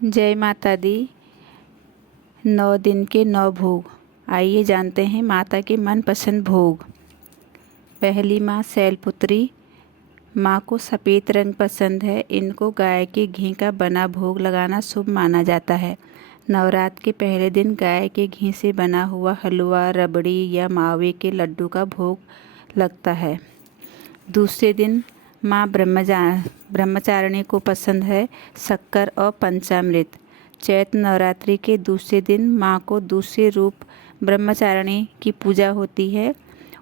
जय माता दी। 9 दिन के 9 भोग। आइए जानते हैं माता के मनपसंद भोग। पहली माँ शैलपुत्री। माँ को सफ़ेद रंग पसंद है। इनको गाय के घी का बना भोग लगाना शुभ माना जाता है। नवरात्र के पहले दिन गाय के घी से बना हुआ हलवा, रबड़ी या मावे के लड्डू का भोग लगता है। दूसरे दिन माँ ब्रह्मचारिणी को पसंद है शक्कर और पंचामृत। चैत्र नवरात्रि के दूसरे दिन माँ को दूसरे रूप ब्रह्मचारिणी की पूजा होती है।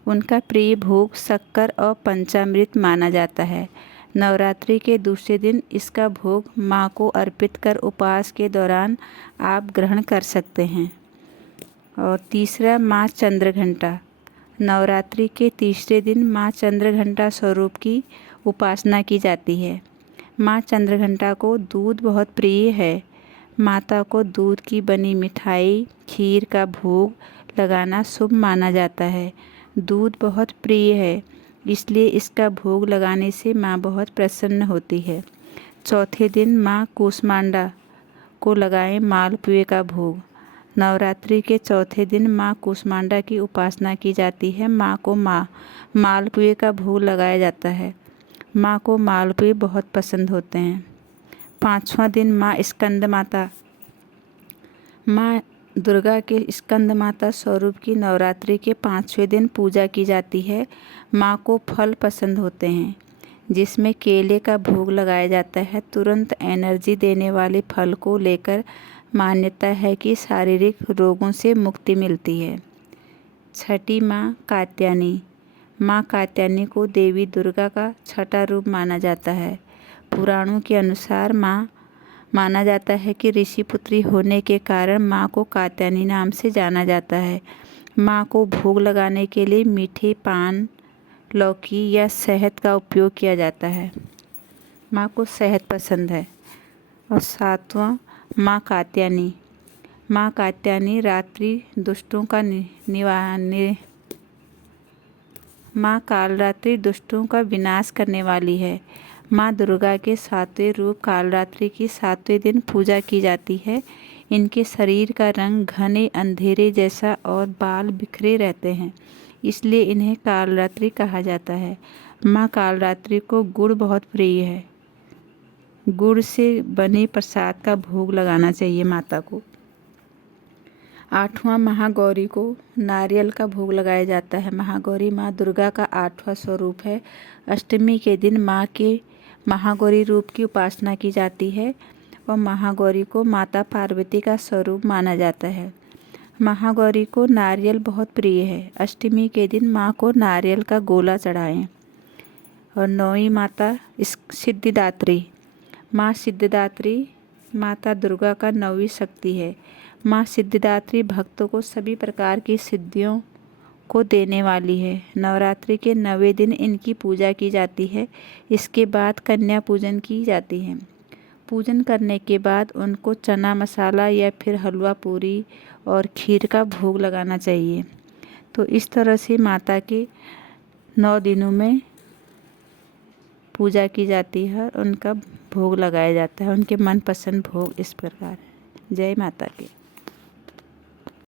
उनका प्रिय भोग शक्कर और पंचामृत माना जाता है। नवरात्रि के दूसरे दिन इसका भोग माँ को अर्पित कर उपवास के दौरान आप ग्रहण कर सकते हैं। और तीसरा माँ चंद्रघंटा। नवरात्रि के तीसरे दिन माँ चंद्रघंटा स्वरूप की उपासना की जाती है। माँ चंद्रघंटा को दूध बहुत प्रिय है। माता को दूध की बनी मिठाई, खीर का भोग लगाना शुभ माना जाता है। दूध बहुत प्रिय है, इसलिए इसका भोग लगाने से माँ बहुत प्रसन्न होती है। चौथे दिन माँ कूष्मांडा को लगाएं मालपुए का भोग। नवरात्रि के चौथे दिन माँ कूष्मांडा की उपासना की जाती है। माँ को मालपुए का भोग लगाया जाता है। माँ को मालपुए बहुत पसंद होते हैं। पाँचवां दिन माँ स्कंद माता। माँ दुर्गा के स्कंद माता स्वरूप की नवरात्रि के 5वें दिन पूजा की जाती है। माँ को फल पसंद होते हैं, जिसमें केले का भोग लगाया जाता है। तुरंत एनर्जी देने वाले फल को लेकर मान्यता है कि शारीरिक रोगों से मुक्ति मिलती है। छठी माँ कात्यायनी। माँ कात्यायनी को देवी दुर्गा का छठा रूप माना जाता है। पुराणों के अनुसार माना जाता है कि ऋषि पुत्री होने के कारण माँ को कात्यायनी नाम से जाना जाता है। माँ को भोग लगाने के लिए मीठे पान, लौकी या शहद का उपयोग किया जाता है। माँ को शहद पसंद है। और सातवां माँ कात्यायनी। माँ कात्यायनी रात्रि दुष्टों का माँ कालरात्रि दुष्टों का विनाश करने वाली है। माँ दुर्गा के 7वें रूप कालरात्रि की 7वें दिन पूजा की जाती है। इनके शरीर का रंग घने अंधेरे जैसा और बाल बिखरे रहते हैं, इसलिए इन्हें कालरात्रि कहा जाता है। माँ कालरात्रि को गुड़ बहुत प्रिय है। गुड़ से बने प्रसाद का भोग लगाना चाहिए माता को। 8वां महागौरी को नारियल का भोग लगाया जाता है। महागौरी माँ दुर्गा का 8वां स्वरूप है। अष्टमी के दिन माँ के महागौरी रूप की उपासना की जाती है और महागौरी को माता पार्वती का स्वरूप माना जाता है। महागौरी को नारियल बहुत प्रिय है। अष्टमी के दिन माँ को नारियल का गोला चढ़ाएं। और 9वीं माता सिद्धिदात्री। माँ सिद्धिदात्री माता दुर्गा का 9वीं शक्ति है। माँ सिद्धिदात्री भक्तों को सभी प्रकार की सिद्धियों को देने वाली है। नवरात्रि के 9वें दिन इनकी पूजा की जाती है। इसके बाद कन्या पूजन की जाती है। पूजन करने के बाद उनको चना मसाला या फिर हलवा पूरी और खीर का भोग लगाना चाहिए। तो इस तरह से माता के 9 दिनों में पूजा की जाती है और उनका भोग लगाया जाता है। उनके मनपसंद भोग इस प्रकार है। जय माता की।